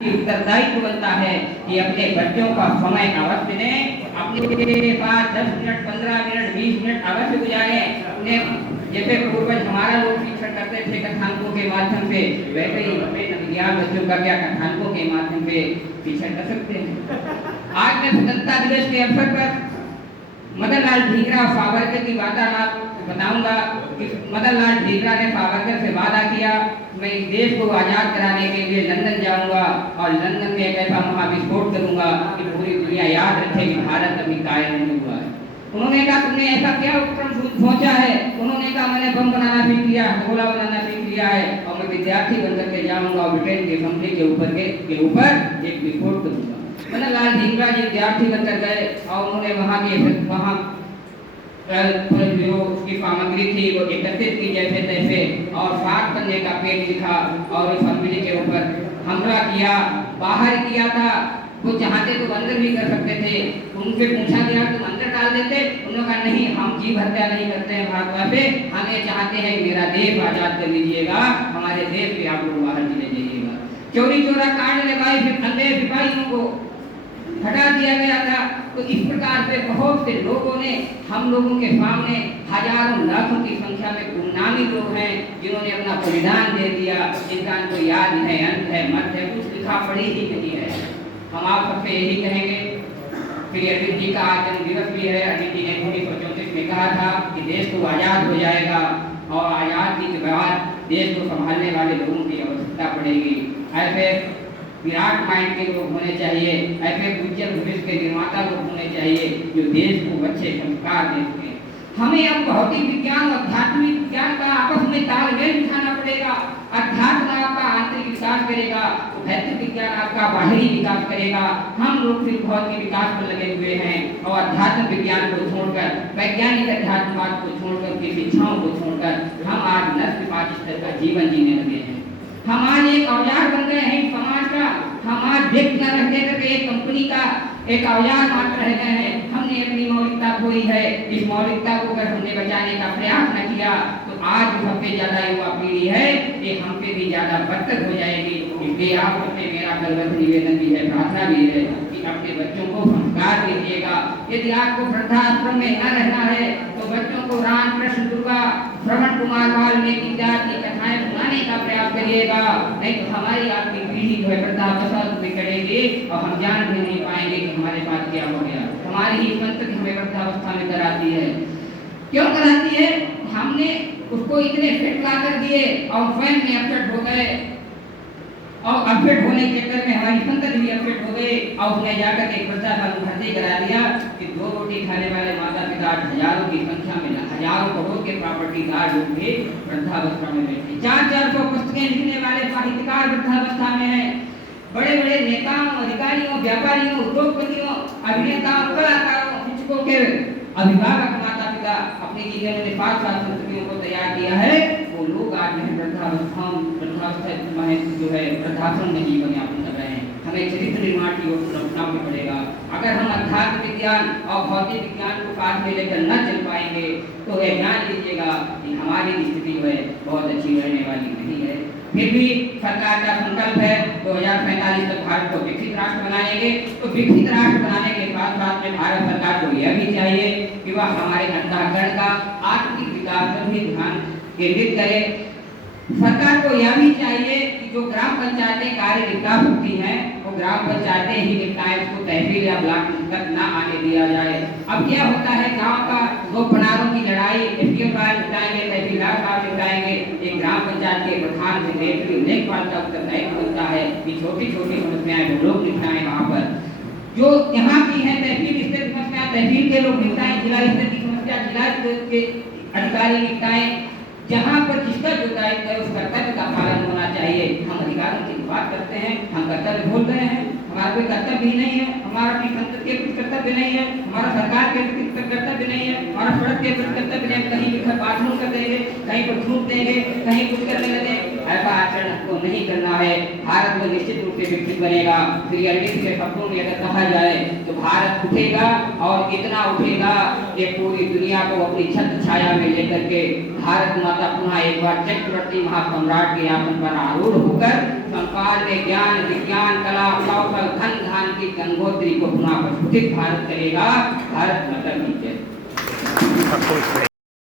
उत्तरदायित्व बनता है कि अपने बच्चों का समय अवश्य दें, अपने पास 10 मिनट 15 मिनट 20 मिनट अवश्य गुजारें। उन्हें जैसे पूर्वज हमारा लोग शिक्षण करते थे कथानकों के माध्यम से, वैसे ही अपने विज्ञान बच्चों का क्या कथानकों के माध्यम से शिक्षण कर सकते हैं। आज मैं स्वतंत्रता दिवस के अवसर पर मदन लाल ढींगरा और सावरकर की वार्तालाप बताऊंगा कि मदन लाल ढींगरा ने सावरकर से वादा किया, मैं इस देश को आजाद कराने के लिए लंदन जाऊंगा और लंदन में एक ऐसा महाविस्फोट करूंगा कि पूरी दुनिया याद रखे कि भारत अभी कायम नहीं हुआ है। उन्होंने कहा तुमने ऐसा क्या उपक्रम सोचा है? उन्होंने कहा मैंने बम बनाना सीख लिया, गोला बनाना सीख लिया है और मैं विद्यार्थी बनकर के जाऊंगा और ब्रिटेन के असेंबली के ऊपर एक विस्फोट करूंगा। मदन लाल ढींगरा जी विद्यार्थी बनकर गए और उन्होंने वहाँ जो उसकी सामग्री थी वो एकत्रित की जैसे तैसे और 7 पन्ने का पेज लिखा और इस असेंबली के ऊपर हमला किया, बाहर किया था। वो चाहते तो अंदर भी कर सकते थे। उनसे पूछा गया तुम अंदर डाल देते? उन्होंने कहा नहीं, हम जीव हत्या नहीं करते हैं भारतवासी, हम ये चाहते हैं कि मेरा देश आजाद कर लीजिएगा, हमारे देश से आप लोग बाहर चले जाइएगा। चोरी चोरा कांड लगाए अंधे सिपाहियों को हटा दिया गया था। तो इस प्रकार से बहुत से लोगों ने हम लोगों के सामने हजारों लाखों की संख्या में गुमनामी लोग हैं जिन्होंने अपना बलिदान दे दिया, जिनका को याद है, अंत है, मत है, कुछ लिखा पढ़ी ही नहीं है। हम आप सबसे यही कहेंगे, श्री अरविंद जी का आज जन्म दिवस भी है। अरविंद जी ने 1934 में कहा था कि देश को आजाद हो जाएगा और आजादी के बाद देश को संभालने वाले लोगों की आवश्यकता पड़ेगी। ऐसे विराट माइंड के लोग होने चाहिए, ऐसे उज्जवल भविष्य के निर्माता लोग होने चाहिए जो देश को अच्छे संस्कार दे सकें। हमें अब भौतिक विज्ञान और आध्यात्मिक विज्ञान का आपस में तालमेल बिठाना पड़ेगा। अध्यात्म आपका आंतरिक विकास करेगा, भौतिक विज्ञान आपका बाहरी विकास करेगा। हम लोग सिर्फ भौतिक विकास पर लगे हुए हैं और अध्यात्म विज्ञान को छोड़कर, वैज्ञानिक अध्यात्मवाद को छोड़कर, की शिक्षाओं को छोड़कर हम आज नस्ल स्तर का जीवन जीने लगे हैं। हम आज एक औजार बन गए हैं समाज का। हम आज व्यक्ति न रहते करके एक कंपनी का एक औजार मात्र रह गए हैं। हमने अपनी मौलिकता खोई है। इस मौलिकता को अगर हमने बचाने का प्रयास न किया तो आज जो सबसे ज्यादा युवा पीढ़ी है ये हमसे भी ज्यादा बदतर हो जाएगी। इसलिए आप सबसे मेरा बलवंत निवेदन भी है, प्रार्थना भी है कि अपने बच्चों को संस्कार दीजिएगा। यदि आपको वृद्धाश्रम में न रहना है तो बच्चों को राम कृष्ण दुर्गा श्रवण कुमार वाल्मीकि की कथाएं सुनाने का प्रयास करिएगा। नहीं तो हमारी आपकी पीढ़ी जो है वृद्धावस्था में करेगी और हम जान भी नहीं पाएंगे कि हमारे साथ क्या हो गया। हमारी ही संस्कृति हमें वृद्धावस्था में कराती है। क्यों कराती है? हमने उसको इतने फिट ला कर दिए और स्वयं में अपसेट हो गए और अपसेट होने के चक्कर में हमारी संतति भी अपसेट हो गई और उसने जाकर के वृद्धाश्रम भर्ती करा दिया कि 2 रोटी खाने वाले माता पिता हजारों की संख्या में, हजारों करोड़ के प्रॉपर्टीदार लोग भी वृद्धावस्था में बैठे। 400 पुस्तकें लिखने वाले साहित्यकार वृद्धावस्था में हैं। बड़े बड़े नेताओं, अधिकारियों, व्यापारियों, उद्योगपतियों, अभिनेताओं, कलाकारों, शिक्षकों के अभिभावक माता पिता अपने जीवन में 5 साल संस्कृतियों को तैयार किया है। वो लोग आज वृद्धावस्था जो है वृद्धाश्रम में जीवन यापन कर रहे हैं। हमें चरित्र निर्माण की ओर अपनाना पड़ेगा। अगर हम अध्यात्म विज्ञान और भौतिक विज्ञान को साथ में लेकर न चल पाएंगे तो यह जान लीजिएगा कि हमारी स्थिति जो है बहुत अच्छी रहने वाली नहीं है। फिर भी सरकार का संकल्प है 2045 तक भारत को विकसित राष्ट्र बनाएंगे। तो विकसित राष्ट्र बनाने के साथ साथ में भारत सरकार को यह भी चाहिए कि वह हमारे अंतःकरण का आर्थिक विकास पर भी ध्यान केंद्रित करे। सरकार को यह भी चाहिए कि जो ग्राम पंचायतें कार्य निपटा सकती हैं वो ग्राम पंचायतें ही निपटाएं, उसको तहसील या ब्लॉक तक ना आने दिया जाए। अब क्या होता है, गांव का 2 पनारों की लड़ाई एसडीएम साहब निपटाएंगे, तहसीलदार साहब निपटाएंगे, एक ग्राम पंचायत के प्रधान सेक्रेटरी लेखपाल का उत्तरदायित्व होता है कि छोटी छोटी समस्याएं वो लोग निपटाएं। वहाँ पर जो यहाँ की है तहसील स्तर की समस्या तहसील के लोग निपटाएं, जिला स्तर की समस्या जिला के अधिकारी निपटाएं। जहाँ पर जिसका जो दायित्व है उस कर्तव्य का पालन होना चाहिए। हम अधिकारों की बात करते हैं, हम कर्तव्य भूल रहे हैं। हमारा कोई कर्तव्य ही नहीं है, हमारा अपनी संसद के प्रति कर्तव्य नहीं है, हमारा सरकार के प्रति कर्तव्य नहीं है, हमारा सड़क के प्रति कर्तव्य नहीं है। कहीं भी बाथरूम कर देंगे, कहीं पर थूक देंगे, कहीं कुछ करने लगे। ऐसा आचरण को नहीं करना है। भारत में निश्चित रूप से विकसित बनेगा। श्री अरविंद के शब्दों में अगर कहा जाए तो भारत उठेगा और इतना उठेगा कि पूरी दुनिया को अपनी छत्र छाया में लेकर के भारत माता पुनः एक बार चक्रवर्ती महासम्राट के आसन पर आरूढ़ होकर संसार में ज्ञान, विज्ञान, कला राजस्थान की गंगोत्री को पुनः प्रस्फुटित भारत करेगा। भारत माता की जय।